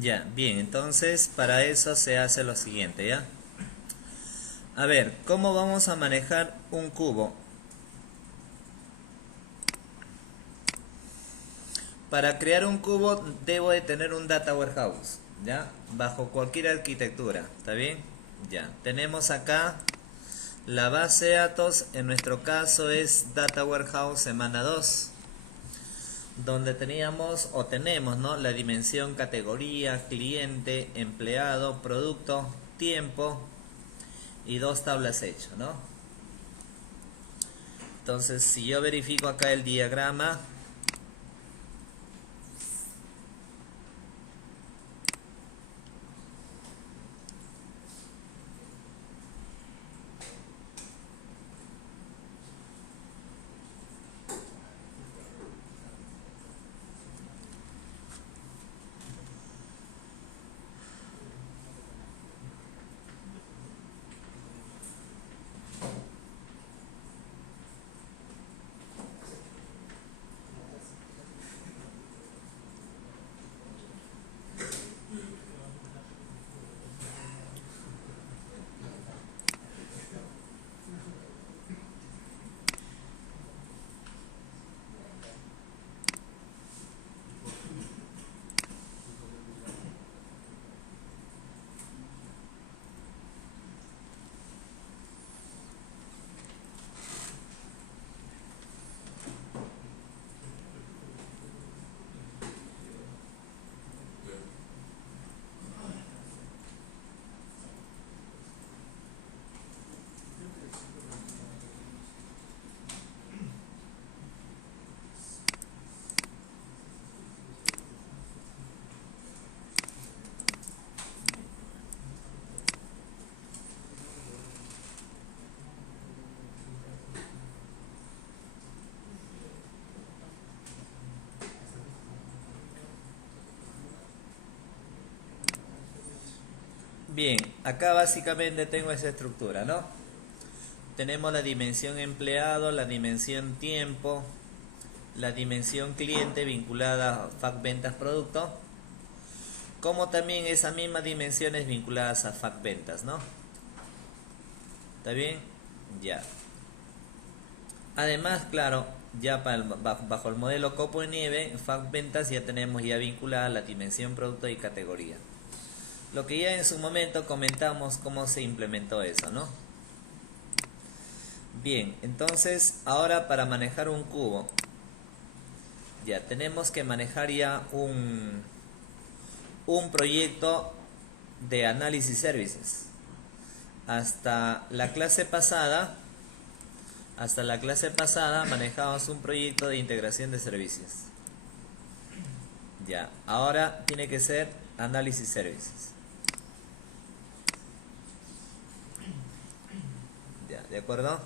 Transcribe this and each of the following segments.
Ya, bien, entonces para eso se hace lo siguiente, ¿ya? A ver, ¿cómo vamos a manejar un cubo? Para crear un cubo debo de tener un data warehouse, ¿ya? Bajo cualquier arquitectura, ¿está bien? Ya, tenemos acá la base de datos, en nuestro caso es Data Warehouse Semana 2, donde teníamos o tenemos, ¿no?, la dimensión categoría, cliente, empleado, producto, tiempo y dos tablas hechas, ¿no? Entonces, si yo verifico acá el diagrama, bien, acá básicamente tengo esa estructura, ¿no? Tenemos la dimensión empleado, la dimensión tiempo, la dimensión cliente vinculada a FAC ventas producto, como también esas mismas dimensiones vinculadas a FAC ventas, ¿no? ¿Está bien? Ya. Además, claro, ya bajo el modelo copo de nieve, FAC ventas ya tenemos ya vinculada la dimensión producto y categoría. Lo que ya en su momento comentamos cómo se implementó eso, ¿no? Bien, entonces ahora para manejar un cubo, ya tenemos que manejar ya un proyecto de análisis services. Hasta la clase pasada manejamos un proyecto de integración de servicios. Ya, ahora tiene que ser análisis services. Ya, ¿de acuerdo?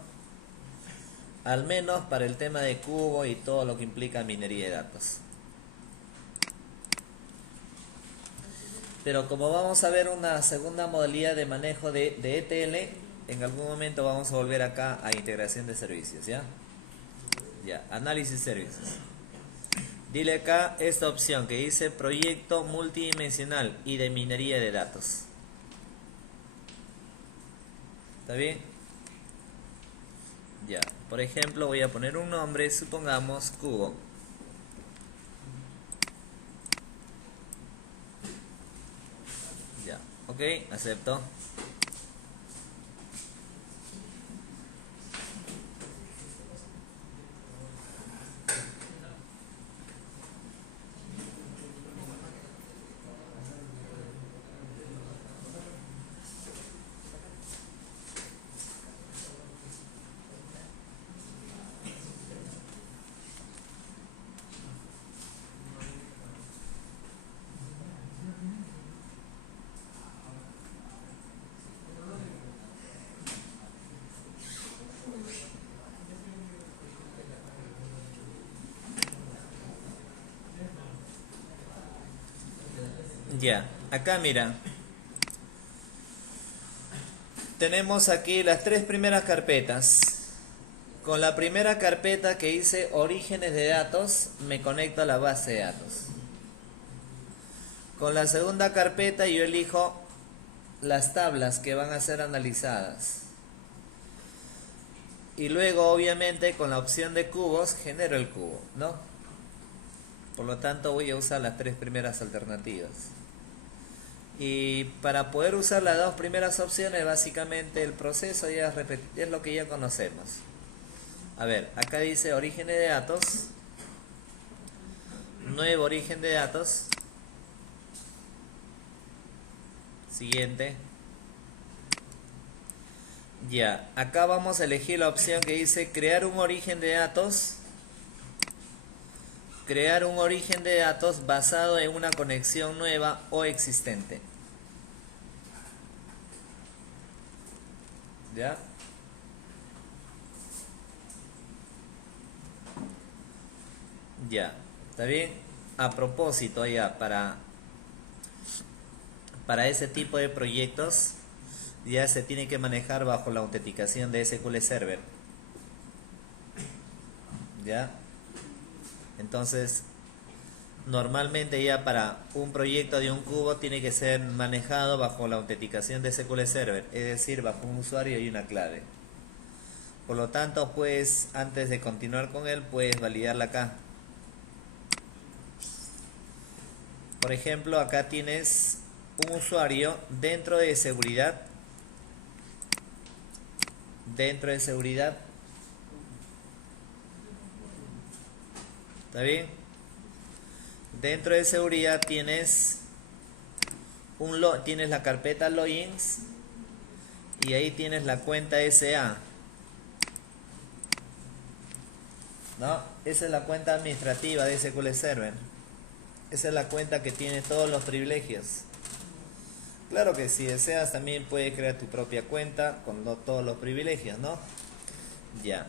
Al menos para el tema de cubo y todo lo que implica minería de datos. Pero como vamos a ver una segunda modalidad de manejo de ETL, en algún momento vamos a volver acá a integración de servicios, ¿ya? Ya, análisis servicios. Dile acá esta opción que dice proyecto multidimensional y de minería de datos. ¿Está bien? Ya, por ejemplo voy a poner un nombre, supongamos cubo. Ya, ok, acepto. Ya, acá mira, tenemos aquí las tres primeras carpetas. Con la primera carpeta que dice orígenes de datos, me conecto a la base de datos. Con la segunda carpeta yo elijo las tablas que van a ser analizadas. Y luego, obviamente, con la opción de cubos, genero el cubo, ¿no? Por lo tanto, voy a usar las 3 primeras alternativas. Y para poder usar las 2 primeras opciones, básicamente el proceso ya es lo que ya conocemos. A ver, acá dice origen de datos. Nuevo origen de datos. Siguiente. Ya, acá vamos a elegir la opción que dice crear un origen de datos. Crear un origen de datos basado en una conexión nueva o existente. ¿Ya? Ya, ¿está bien? A propósito, ya, para ese tipo de proyectos, ya se tiene que manejar bajo la autenticación de SQL Server. ¿Ya? Entonces, normalmente ya para un proyecto de un cubo tiene que ser manejado bajo la autenticación de SQL Server, es decir, bajo un usuario y una clave. Por lo tanto, pues, antes de continuar con él, puedes validarla acá. Por ejemplo, acá tienes un usuario dentro de seguridad. Dentro de seguridad. ¿Está bien? Dentro de seguridad tienes tienes la carpeta logins y ahí tienes la cuenta SA. ¿No? Esa es la cuenta administrativa de SQL Server. Esa es la cuenta que tiene todos los privilegios. Claro que si deseas también puedes crear tu propia cuenta con todos los privilegios, ¿no? Ya.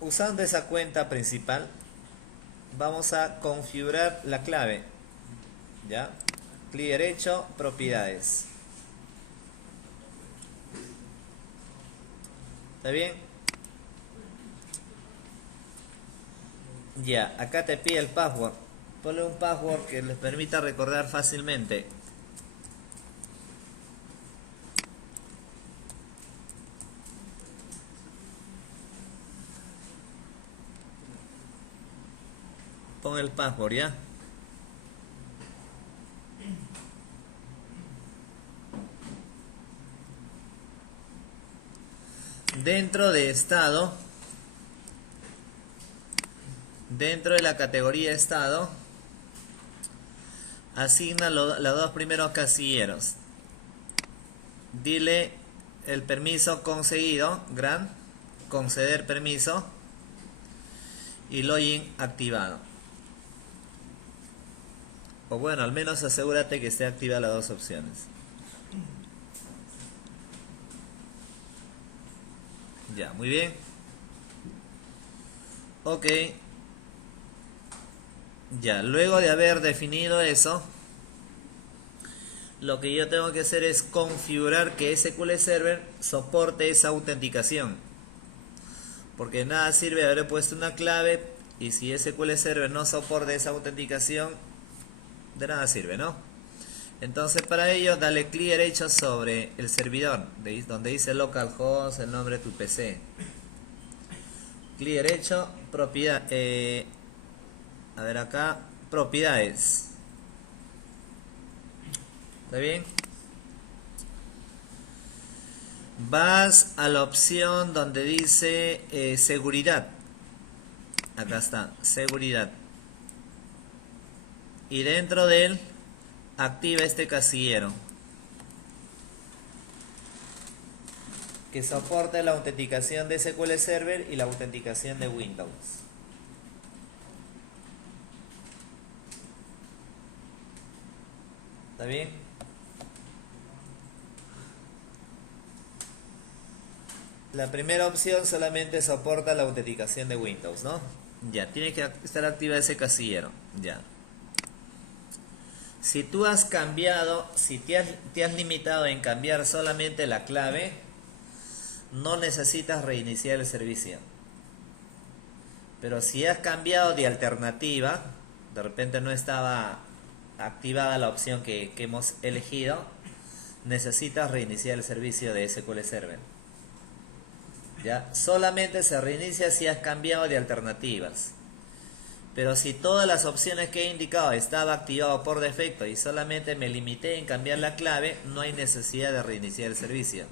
Usando esa cuenta principal, vamos a configurar la clave. ¿Ya? Clic derecho, propiedades. ¿Está bien? Ya, acá te pide el password. Ponle un password que les permita recordar fácilmente. Pon el password, ¿ya? Dentro de estado, dentro de la categoría estado, asigna los 2 primeros casilleros. Dile el permiso concedido, grant, conceder permiso, y login activado. O bueno, al menos asegúrate que esté activada las 2 opciones. Ya, muy bien. Ok. Ya, luego de haber definido eso, lo que yo tengo que hacer es configurar que SQL Server soporte esa autenticación. Porque nada sirve haber puesto una clave y si SQL Server no soporta esa autenticación, de nada sirve, ¿no? Entonces para ello dale clic derecho sobre el servidor, donde dice localhost, el nombre de tu PC. Clic derecho, propiedad, a ver acá, propiedades. ¿Está bien? Vas a la opción donde dice seguridad. Acá está, seguridad. Y dentro de él, activa este casillero que soporta la autenticación de SQL Server y la autenticación de Windows. ¿Está bien? La primera opción solamente soporta la autenticación de Windows, ¿no? Ya, tiene que estar activa ese casillero. Ya. Si tú has cambiado, si te has limitado en cambiar solamente la clave, no necesitas reiniciar el servicio. Pero si has cambiado de alternativa, de repente no estaba activada la opción que hemos elegido, necesitas reiniciar el servicio de SQL Server. ¿Ya? Solamente se reinicia si has cambiado de alternativas. Pero si todas las opciones que he indicado estaba activado por defecto y solamente me limité en cambiar la clave, no hay necesidad de reiniciar el servicio.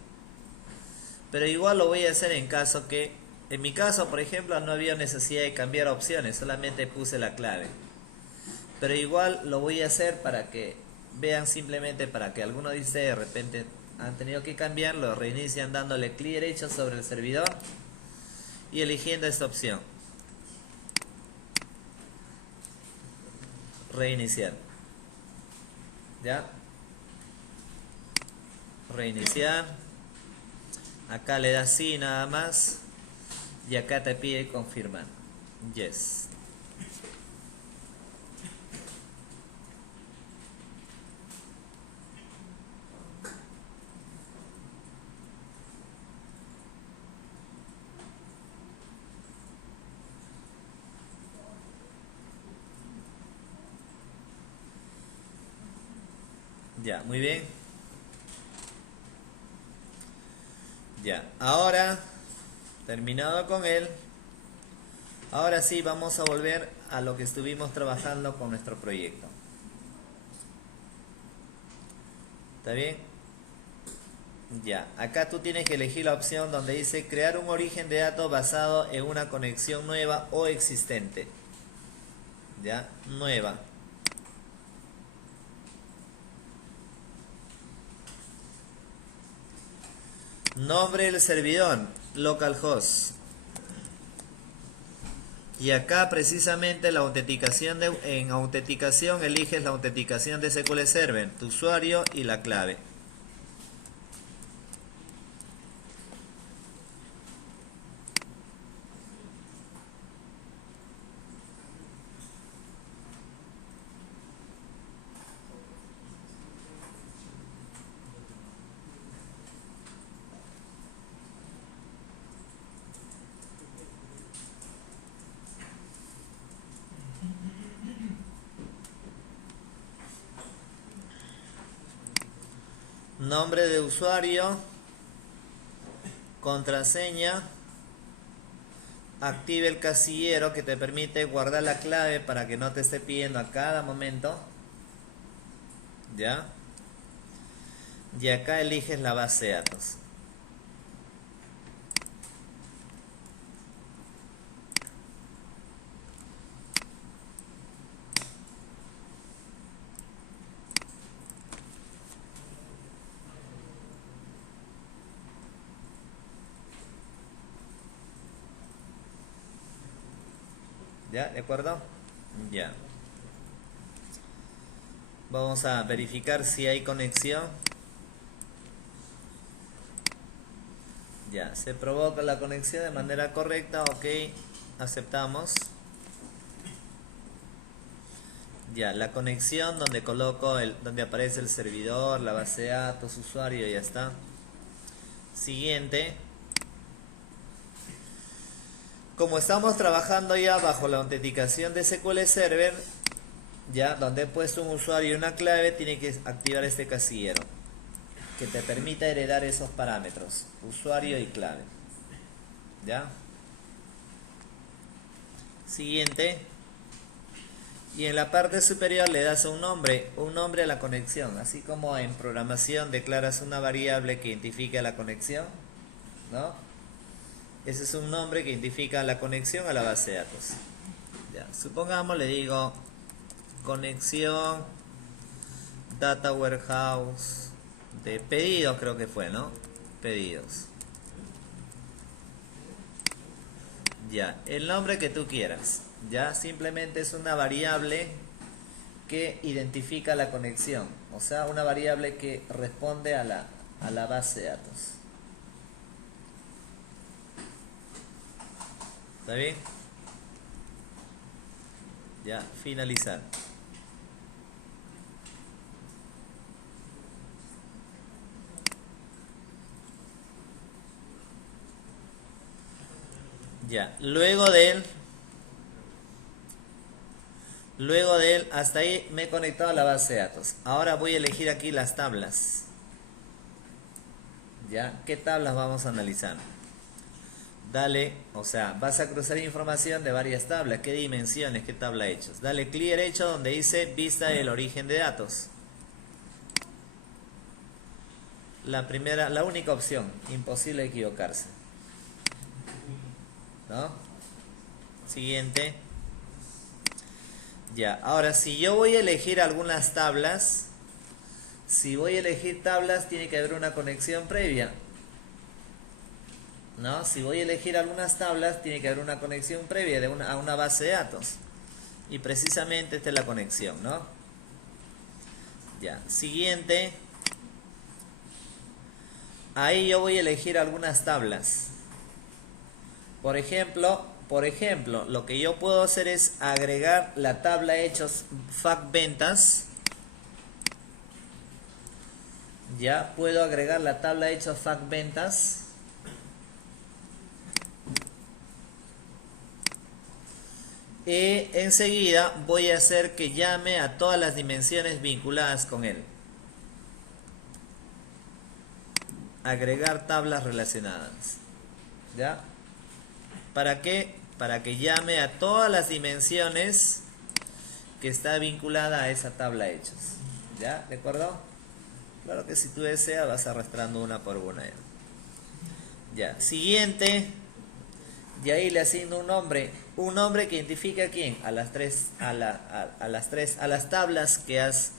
Pero igual lo voy a hacer en mi caso, por ejemplo, no había necesidad de cambiar opciones, solamente puse la clave. Pero igual lo voy a hacer para que vean, simplemente para que algunos de ustedes de repente han tenido que cambiar, lo reinician dándole clic derecho sobre el servidor y eligiendo esta opción. Reiniciar. ¿Ya? Reiniciar. Acá le das sí nada más. Y acá te pide confirmar. Yes. Ya, muy bien. Ya, ahora, terminado con él, ahora sí vamos a volver a lo que estuvimos trabajando con nuestro proyecto. ¿Está bien? Ya, acá tú tienes que elegir la opción donde dice crear un origen de datos basado en una conexión nueva o existente. Ya, nueva. Nombre del servidor, localhost. Y acá precisamente la autenticación en autenticación eliges la autenticación de SQL Server, tu usuario y la clave. Nombre de usuario, contraseña, active el casillero que te permite guardar la clave para que no te esté pidiendo a cada momento. ¿Ya? Y acá eliges la base de datos. ¿Ya? ¿De acuerdo? Ya. Vamos a verificar si hay conexión. Ya, se provoca la conexión de manera correcta, ok, aceptamos. Ya, la conexión donde coloco donde aparece el servidor, la base de datos, usuario, ya está. Siguiente. Como estamos trabajando ya bajo la autenticación de SQL Server, ya donde he puesto un usuario y una clave, tiene que activar este casillero que te permita heredar esos parámetros, usuario y clave. ¿Ya? Siguiente. Y en la parte superior le das un nombre a la conexión, así como en programación declaras una variable que identifica la conexión, ¿no? Ese es un nombre que identifica la conexión a la base de datos. Ya, supongamos le digo conexión data warehouse de pedidos, creo que fue, ¿no? Pedidos. Ya, el nombre que tú quieras. Ya, simplemente es una variable que identifica la conexión. O sea, una variable que responde a la base de datos. ¿Está bien? Ya, finalizar. Ya, Luego de él, hasta ahí me he conectado a la base de datos. Ahora voy a elegir aquí las tablas. ¿Ya? ¿Qué tablas vamos a analizar? Dale, o sea, vas a cruzar información de varias tablas. ¿Qué dimensiones? ¿Qué tabla hechos? Dale clic derecho donde dice vista del origen de datos. La primera, la única opción, imposible equivocarse. ¿No? Siguiente. Ya, ahora si yo voy a elegir algunas tablas, si voy a elegir tablas tiene que haber una conexión previa. ¿No? Si voy a elegir algunas tablas tiene que haber una conexión previa a una base de datos. Y precisamente esta es la conexión, ¿no? Ya, siguiente. Ahí yo voy a elegir algunas tablas. Por ejemplo, lo que yo puedo hacer es agregar la tabla hechos FAQ ventas. Ya puedo agregar la tabla hechos FAQ ventas. Y enseguida voy a hacer que llame a todas las dimensiones vinculadas con él. Agregar tablas relacionadas. ¿Ya? ¿Para qué? Para que llame a todas las dimensiones que está vinculada a esa tabla hechos. ¿Ya? ¿De acuerdo? Claro que si tú deseas vas arrastrando una por una. Ya. Siguiente. Y ahí le asigno un nombre. Un nombre que identifica a quién. A las tablas que has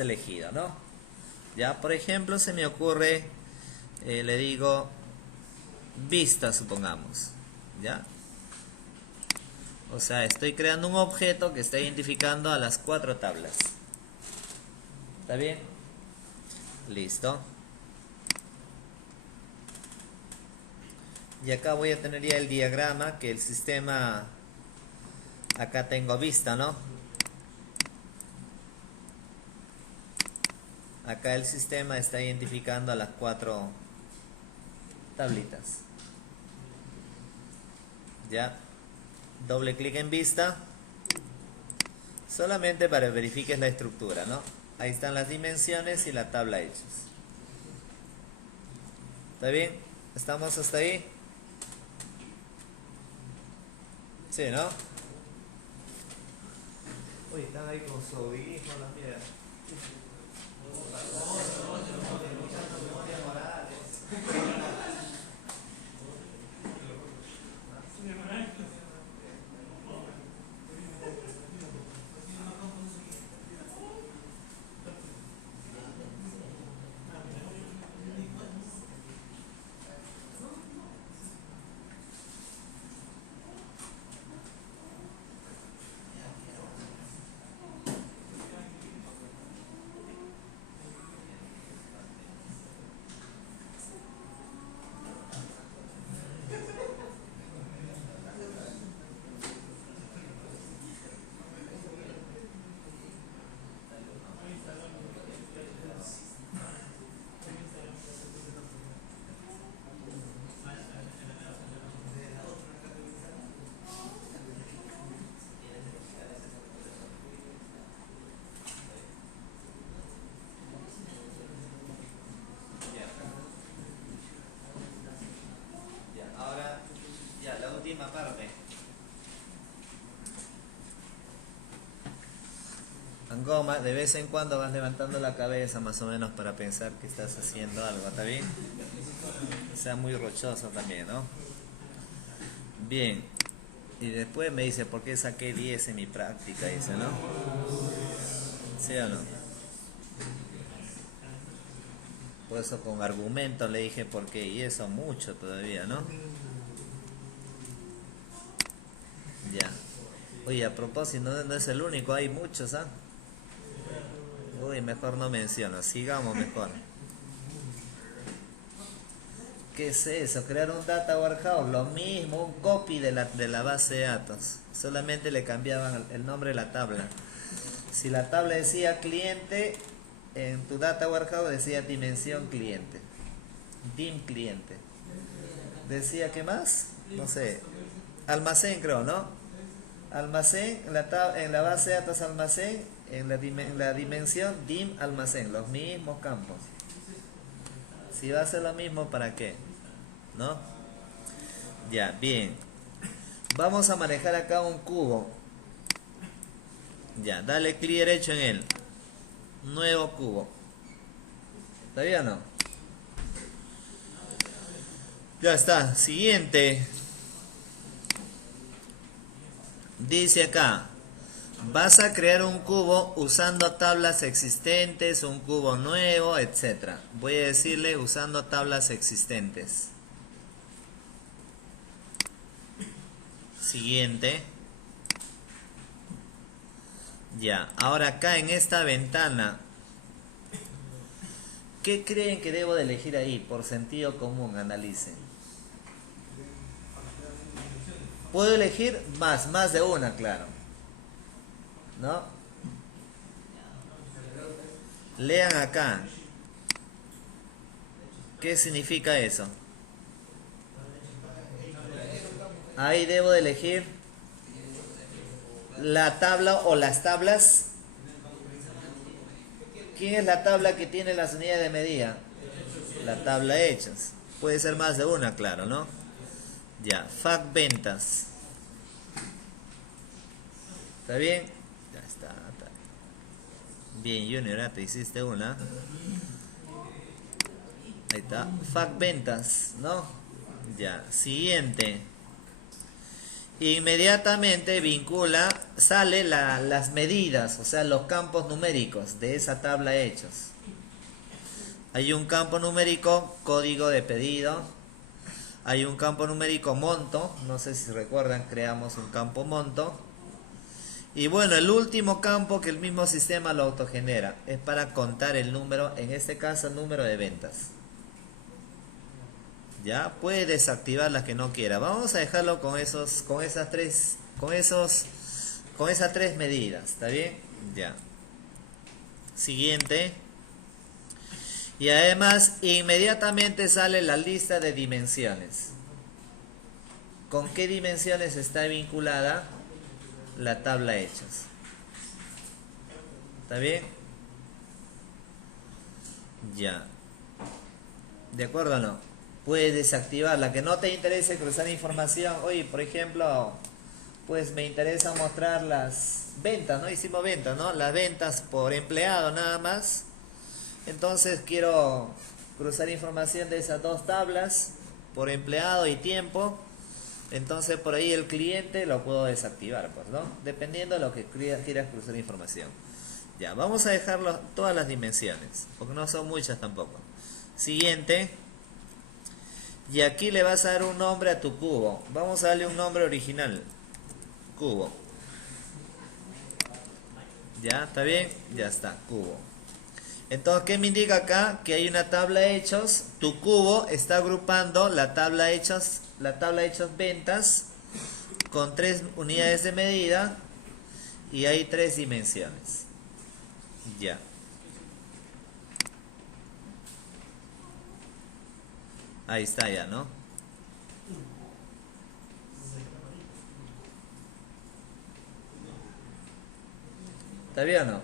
elegido, ¿no? Ya, por ejemplo, se me ocurre, le digo vista, supongamos. ¿Ya? O sea, estoy creando un objeto que está identificando a las 4 tablas. ¿Está bien? Listo. Y acá voy a tener ya el diagrama que el sistema, acá tengo vista, ¿no? Acá el sistema está identificando a las 4 tablitas. Ya. Doble clic en vista. Solamente para que verifiques la estructura, ¿no? Ahí están las dimensiones y la tabla hechos. ¿Está bien? ¿Estamos hasta ahí? Sí, ¿no? Uy, están ahí con su audífonos, mira. Última parte. Angoma, de vez en cuando vas levantando la cabeza más o menos para pensar que estás haciendo algo, ¿está bien? Sea muy rochoso también, ¿no? Bien. Y después me dice, ¿por qué saqué 10 en mi práctica? Dice, ¿no? ¿Sí o no? Por eso con argumentos le dije por qué, y eso mucho todavía, ¿no? Ya. Oye, a propósito, no es el único, hay muchos, ¿ah? Uy, mejor no menciono, sigamos mejor. ¿Qué es eso? Crear un data warehouse, lo mismo, un copy de la base de datos. Solamente le cambiaban el nombre de la tabla. Si la tabla decía cliente, en tu data warehouse decía dimensión cliente. Dim cliente. Decía, ¿qué más? No sé. Almacén, creo, ¿no? almacén, en la base de datos almacén, en la dimensión dim almacén, los mismos campos. Si va a ser lo mismo, ¿para qué? ¿No? Ya, bien. Vamos a manejar acá un cubo. Ya, dale clic derecho en él. Nuevo cubo. ¿Está bien o no? Ya está. Siguiente. Dice acá. Vas a crear un cubo usando tablas existentes, un cubo nuevo, etc. Voy a decirle usando tablas existentes. Siguiente. Ya, ahora acá en esta ventana, ¿qué creen que debo de elegir ahí? Por sentido común, analicen. Puedo elegir más de una, claro. ¿No? Lean acá. ¿Qué significa eso? Ahí debo de elegir la tabla o las tablas. ¿Quién es la tabla que tiene las unidades de medida? La tabla hechas. Puede ser más de una, claro, ¿no? Ya, fac ventas. ¿Está bien? Ya está. Bien, Junior, ya te hiciste una. Ahí está. Fac ventas, ¿no? Ya, siguiente. Inmediatamente vincula, sale las medidas, o sea, los campos numéricos de esa tabla hechos. Hay un campo numérico, código de pedido. Hay un campo numérico, monto. No sé si recuerdan, creamos un campo monto. Y bueno, el último campo que el mismo sistema lo autogenera es para contar el número, en este caso el número de ventas. Ya puede desactivar las que no quiera. Vamos a dejarlo con esas tres medidas, ¿está bien? Ya. Siguiente. Y además inmediatamente sale la lista de dimensiones. ¿Con qué dimensiones está vinculada la tabla hechas? ¿Está bien? Ya. ¿De acuerdo o no? Puedes desactivar la que no te interese cruzar información. Oye, por ejemplo, pues me interesa mostrar las ventas, ¿no? Hicimos ventas, ¿no? Las ventas por empleado nada más. Entonces quiero cruzar información de esas dos tablas por empleado y tiempo. Entonces por ahí el cliente lo puedo desactivar, pues, ¿no? Dependiendo de lo que quieras cruzar información. Ya, vamos a dejarlo todas las dimensiones, porque no son muchas tampoco. Siguiente. Y aquí le vas a dar un nombre a tu cubo. Vamos a darle un nombre original. Cubo. ¿Ya? ¿Está bien? Ya está, cubo. Entonces, ¿qué me indica acá? Que hay una tabla hechos. Tu cubo está agrupando la tabla hechos ventas con 3 unidades de medida y hay 3 dimensiones. Ya. Ahí está ya, ¿no? ¿Está bien o no?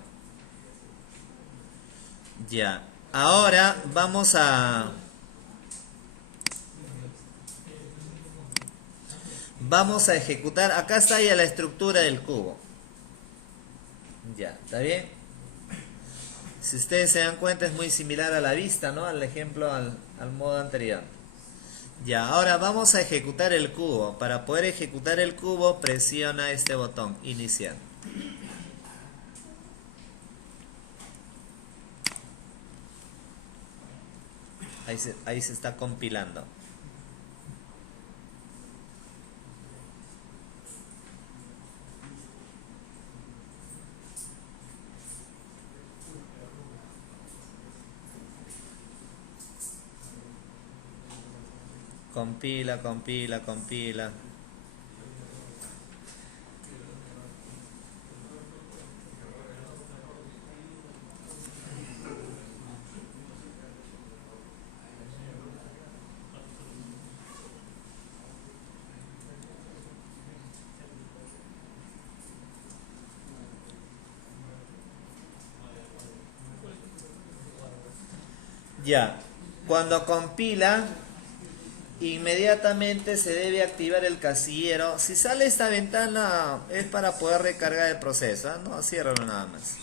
Ya. Ahora vamos a ejecutar. Acá está ya la estructura del cubo. Ya, ¿está bien? Si ustedes se dan cuenta es muy similar a la vista, ¿no? Al ejemplo, al modo anterior. Ya, ahora vamos a ejecutar el cubo. Para poder ejecutar el cubo, presiona este botón, iniciar. Ahí se está compilando. Compila. Ya, cuando compila, inmediatamente se debe activar el casillero. Si sale esta ventana es para poder recargar el proceso, ¿ah? No, ciérralo nada más.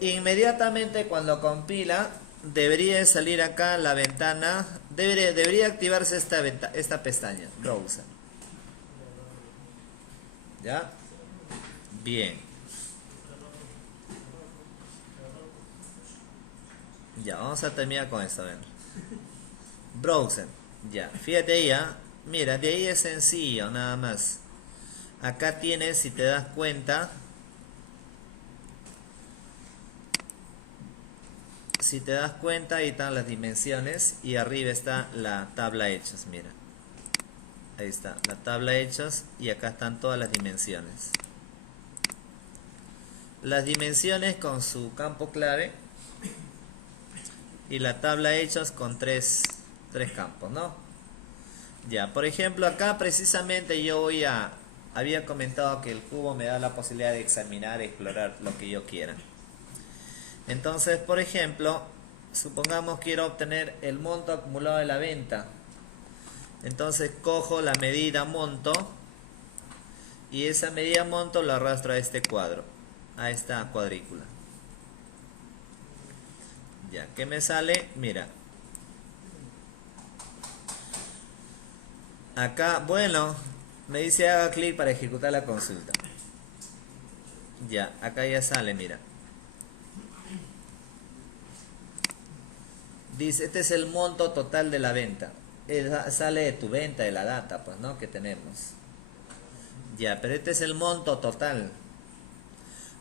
Inmediatamente cuando compila, debería salir acá la ventana, debería activarse esta pestaña, Browser. ¿Ya? Bien. Ya, vamos a terminar con esto, a ver. Browser. Ya, fíjate ahí, ¿ah? Mira, de ahí es sencillo, nada más. Acá tienes, si te das cuenta, ahí están las dimensiones y arriba está la tabla hechos, mira. Ahí está, la tabla hechos y acá están todas las dimensiones. Las dimensiones con su campo clave y la tabla hechos con tres campos, ¿no? Ya, por ejemplo, acá precisamente había comentado que el cubo me da la posibilidad de examinar, explorar lo que yo quiera. Entonces, por ejemplo, supongamos quiero obtener el monto acumulado de la venta. Entonces cojo la medida monto y esa medida monto lo arrastro a este cuadro, a esta cuadrícula. Ya, ¿qué me sale? Mira. Acá, bueno, me dice haga clic para ejecutar la consulta. Ya, acá ya sale, mira. Dice, este es el monto total de la venta. Sale de tu venta, de la data, pues, ¿no? Que tenemos. Ya, pero este es el monto total.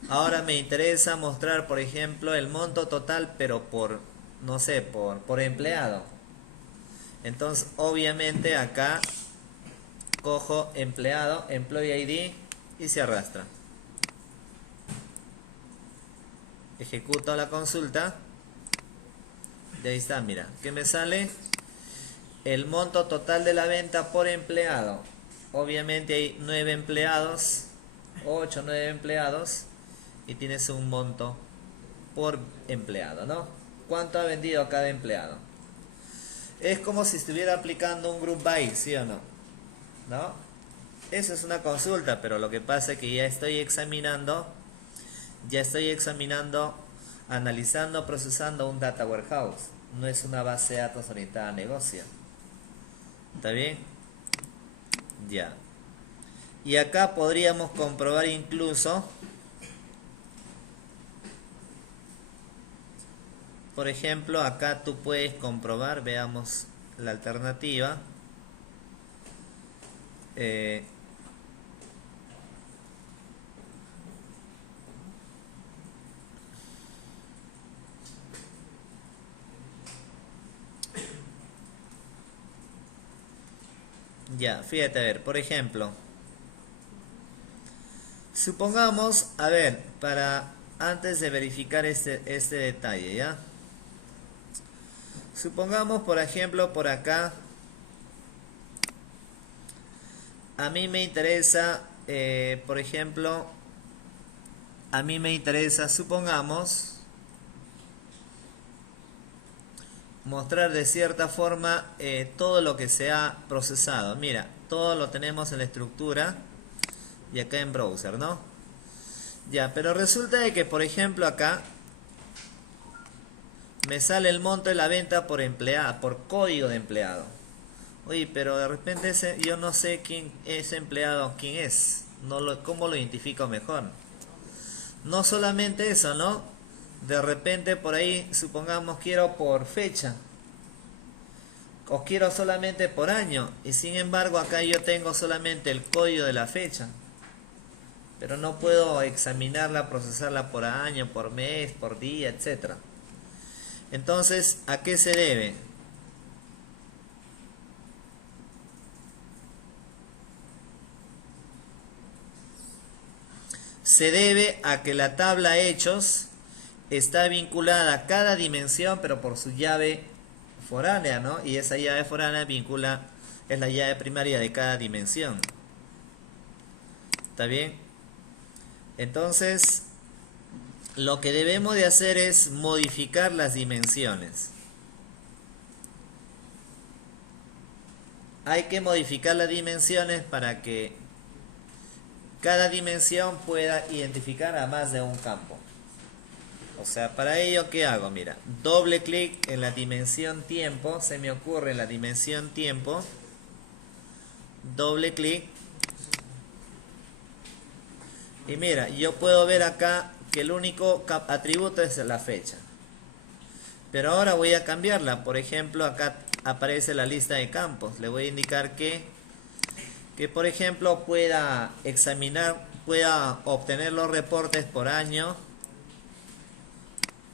Ahora me interesa mostrar, por ejemplo, el monto total, pero por, no sé, por empleado. Entonces, obviamente acá cojo empleado, employee ID y se arrastra. Ejecuto la consulta. Y ahí está, mira, ¿qué me sale? El monto total de la venta por empleado. Obviamente hay 9 empleados, 8, 9 empleados y tienes un monto por empleado, ¿no? ¿Cuánto ha vendido cada empleado? Es como si estuviera aplicando un group by, ¿sí o no? ¿No? Eso es una consulta, pero lo que pasa es que ya estoy examinando, analizando, procesando un data warehouse. No es una base de datos orientada a negocio. ¿Está bien? Ya. Y acá podríamos comprobar incluso, por ejemplo, acá tú puedes comprobar, veamos la alternativa. Ya, fíjate, a ver, por ejemplo, supongamos, a ver, antes de verificar este detalle, ¿ya? Supongamos, por ejemplo, por acá, a mí me interesa, por ejemplo, supongamos, mostrar de cierta forma todo lo que se ha procesado. Mira, todo lo tenemos en la estructura y acá en browser, ¿no? Ya, pero resulta de que, por ejemplo, acá me sale el monto de la venta por empleado, por código de empleado. Oye, pero de repente yo no sé quién es empleado, quién es. ¿Cómo lo identifico mejor? No solamente eso, ¿no? De repente por ahí, supongamos, quiero por fecha. O quiero solamente por año. Y sin embargo, acá yo tengo solamente el código de la fecha. Pero no puedo examinarla, procesarla por año, por mes, por día, etc. Entonces, ¿a qué se debe? Se debe a que la tabla hechos está vinculada a cada dimensión, pero por su llave foránea, ¿no? Y esa llave foránea es la llave primaria de cada dimensión. ¿Está bien? Entonces, lo que debemos de hacer es modificar las dimensiones. Hay que modificar las dimensiones para que cada dimensión pueda identificar a más de un campo. O sea, para ello, ¿qué hago? Mira, doble clic en la dimensión tiempo, se me ocurre la dimensión tiempo, doble clic, y mira, yo puedo ver acá que el único atributo es la fecha. Pero ahora voy a cambiarla. Por ejemplo, acá aparece la lista de campos. Le voy a indicar que por ejemplo pueda examinar, pueda obtener los reportes por año,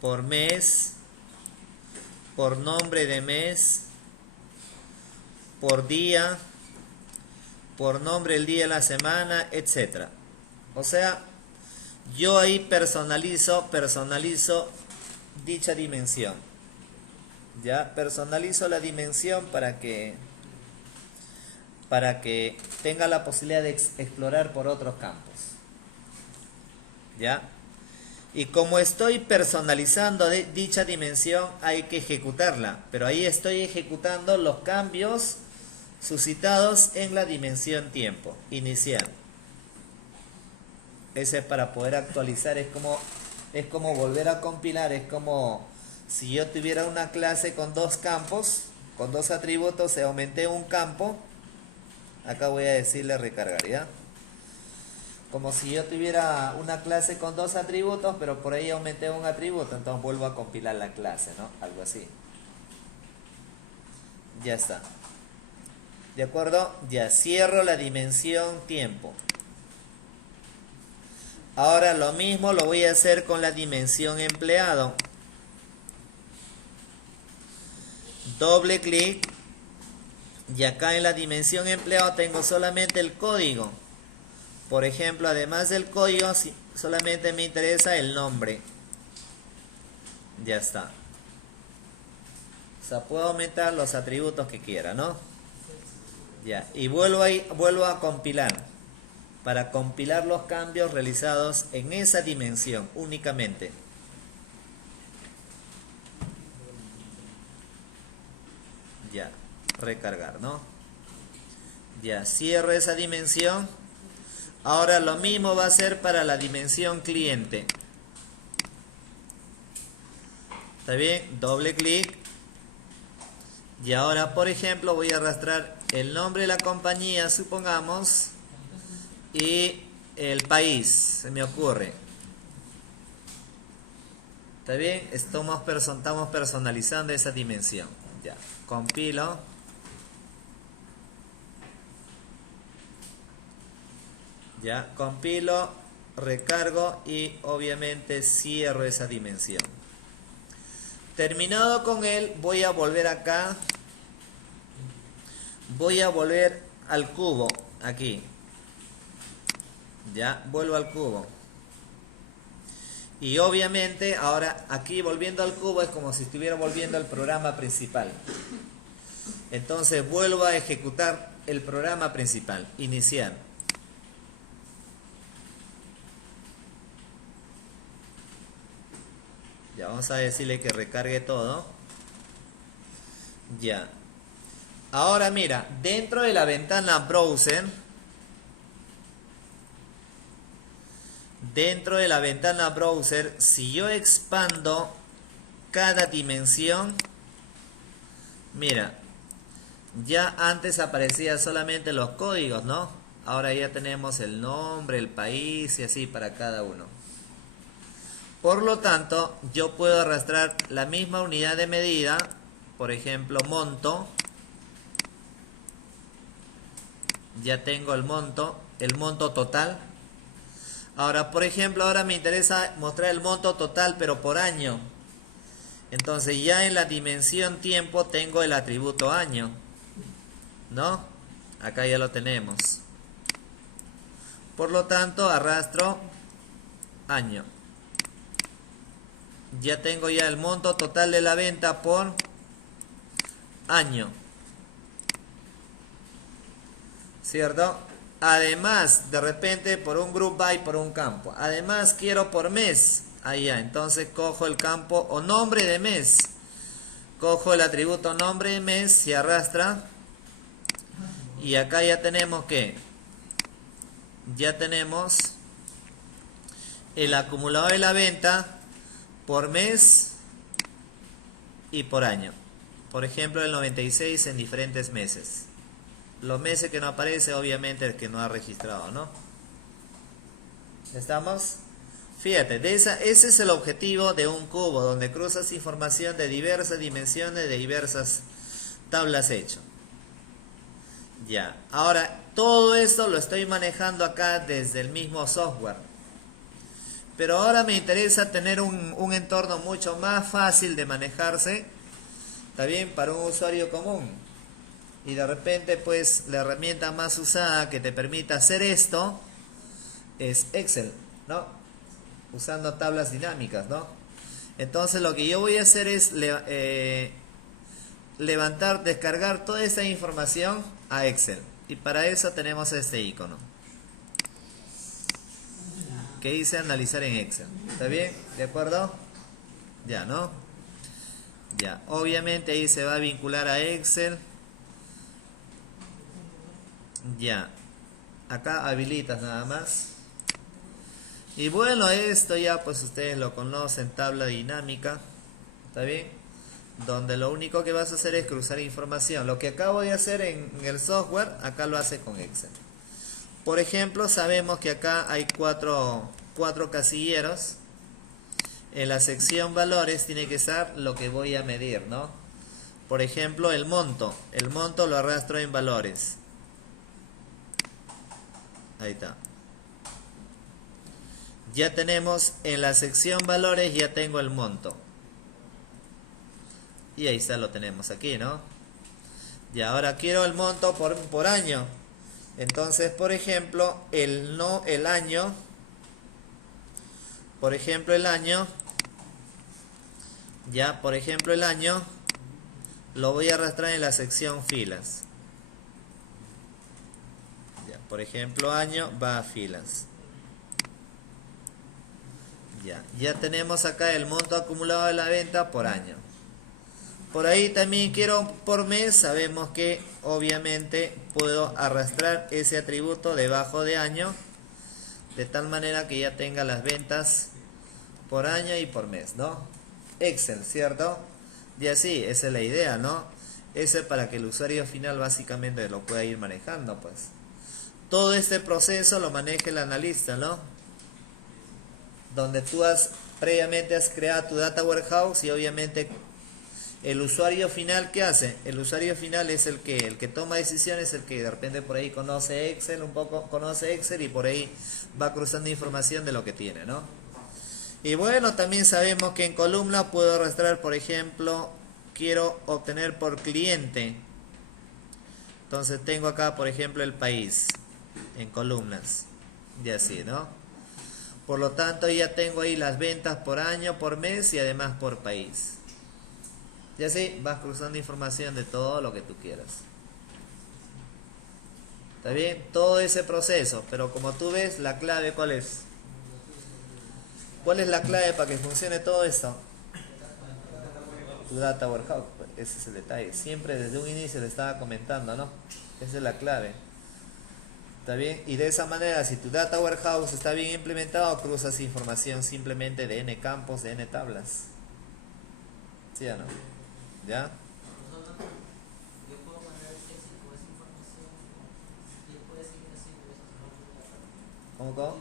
por mes, por nombre de mes, por día, por nombre del día de la semana, etcétera. O sea, yo ahí personalizo dicha dimensión. Ya personalizo la dimensión para que tenga la posibilidad de explorar por otros campos. ¿Ya? Y como estoy personalizando dicha dimensión, hay que ejecutarla. Pero ahí estoy ejecutando los cambios suscitados en la dimensión tiempo inicial. Ese es para poder actualizar. Es como volver a compilar. Es como si yo tuviera una clase con dos campos, con dos atributos, se aumenté un campo. Acá voy a decirle recargar, ¿ya? Como si yo tuviera una clase con dos atributos, pero por ahí aumenté un atributo, entonces vuelvo a compilar la clase, ¿no? Algo así. Ya está. ¿De acuerdo? Ya cierro la dimensión tiempo. Ahora lo mismo lo voy a hacer con la dimensión empleado. Doble clic. Y acá en la dimensión empleado tengo solamente el código. Por ejemplo, además del código, solamente me interesa el nombre. Ya está. O sea, puedo aumentar los atributos que quiera, ¿no? Ya. Y vuelvo a compilar. Para compilar los cambios realizados en esa dimensión únicamente. Ya. Recargar, ¿no? Ya, cierro esa dimensión. Ahora lo mismo va a ser para la dimensión cliente. ¿Está bien? Doble clic. Y ahora, por ejemplo, voy a arrastrar el nombre de la compañía, supongamos, y el país, se me ocurre. ¿Está bien? Estamos personalizando esa dimensión. Ya, compilo. Ya, compilo, recargo y obviamente cierro esa dimensión. Terminado con él, voy a volver acá. Voy a volver al cubo, aquí. Ya, vuelvo al cubo. Y obviamente ahora aquí volviendo al cubo es como si estuviera volviendo al programa principal. Entonces vuelvo a ejecutar el programa principal, iniciar. Ya, vamos a decirle que recargue todo. Ya. Ahora mira, dentro de la ventana browser, si yo expando cada dimensión, mira, ya antes aparecía solamente los códigos, ¿no? Ahora ya tenemos el nombre, el país y así para cada uno. Por lo tanto, yo puedo arrastrar la misma unidad de medida, por ejemplo, monto. Ya tengo el monto total. Ahora, por ejemplo, ahora me interesa mostrar el monto total, pero por año. Entonces ya en la dimensión tiempo tengo el atributo año, ¿no? Acá ya lo tenemos. Por lo tanto, arrastro año. Ya tengo ya el monto total de la venta por año. ¿Cierto? Además, de repente por un group by, por un campo. Además, quiero por mes. Ahí ya, entonces cojo el campo o nombre de mes. Cojo el atributo nombre de mes y arrastra. Y acá ya tenemos que, ya tenemos el acumulador de la venta por mes y por año. Por ejemplo, el 96 en diferentes meses. Los meses que no aparece, obviamente, el que no ha registrado, ¿no? ¿Estamos? Fíjate, ese es el objetivo de un cubo, donde cruzas información de diversas dimensiones, de diversas tablas hecho. Ya, ahora, todo esto lo estoy manejando acá desde el mismo software. Pero ahora me interesa tener un entorno mucho más fácil de manejarse, ¿está bien? Para un usuario común. Y de repente, pues, la herramienta más usada que te permite hacer esto es Excel, ¿no? Usando tablas dinámicas, ¿no? Entonces lo que yo voy a hacer es levantar, descargar toda esta información a Excel. Y para eso tenemos este icono que dice analizar en Excel. ¿Está bien? ¿De acuerdo? Ya, ¿no? Ya, obviamente ahí se va a vincular a Excel. Ya, acá habilitas nada más. Y bueno, esto ya pues ustedes lo conocen, tabla dinámica. ¿Está bien? Donde lo único que vas a hacer es cruzar información. Lo que acabo de hacer en el software, acá lo hace con Excel. Por ejemplo, sabemos que acá hay cuatro casilleros. En la sección valores tiene que estar lo que voy a medir, ¿no? Por ejemplo, el monto. El monto lo arrastro en valores. Ahí está. Ya tenemos en la sección valores, ya tengo el monto. Y ahí está, lo tenemos aquí, ¿no? Y ahora quiero el monto por año. Entonces, por ejemplo, el año. Por ejemplo, el año. Ya, por ejemplo, el año. Lo voy a arrastrar en la sección filas. Ya, por ejemplo, año va a filas. Ya tenemos acá el monto acumulado de la venta por año. Por ahí también quiero por mes. Sabemos que obviamente puedo arrastrar ese atributo debajo de año, de tal manera que ya tenga las ventas por año y por mes, ¿no? Excel, ¿cierto? Y así, esa es la idea, ¿no? Eso es para que el usuario final básicamente lo pueda ir manejando, pues. Todo este proceso lo maneja el analista, ¿no? Donde tú previamente has creado tu data warehouse y obviamente el usuario final, ¿qué hace? El usuario final es el que toma decisiones, el que de repente por ahí conoce Excel, un poco conoce Excel y por ahí va cruzando información de lo que tiene, ¿no? Y bueno, también sabemos que en columna puedo arrastrar, por ejemplo, quiero obtener por cliente. Entonces tengo acá, por ejemplo, el país en columnas y así, ¿no? Por lo tanto, ya tengo ahí las ventas por año, por mes y además por país. Y así vas cruzando información de todo lo que tú quieras. ¿Está bien? Todo ese proceso. Pero como tú ves, la clave, ¿cuál es? ¿Cuál es la clave para que funcione todo esto? Tu data warehouse. Ese es el detalle. Siempre desde un inicio le estaba comentando, ¿no? Esa es la clave. ¿Está bien? Y de esa manera, si tu data warehouse está bien implementado, cruzas información simplemente de n campos, de n tablas. ¿Sí o no? ¿Ya? ¿Cómo?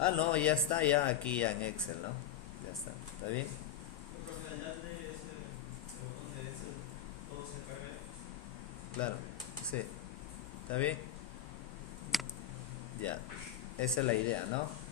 Ah, no, ya está, ya aquí ya en Excel, ¿no? Ya está. ¿Está bien? Claro, sí. ¿Está bien? Ya. Esa es la idea, ¿no?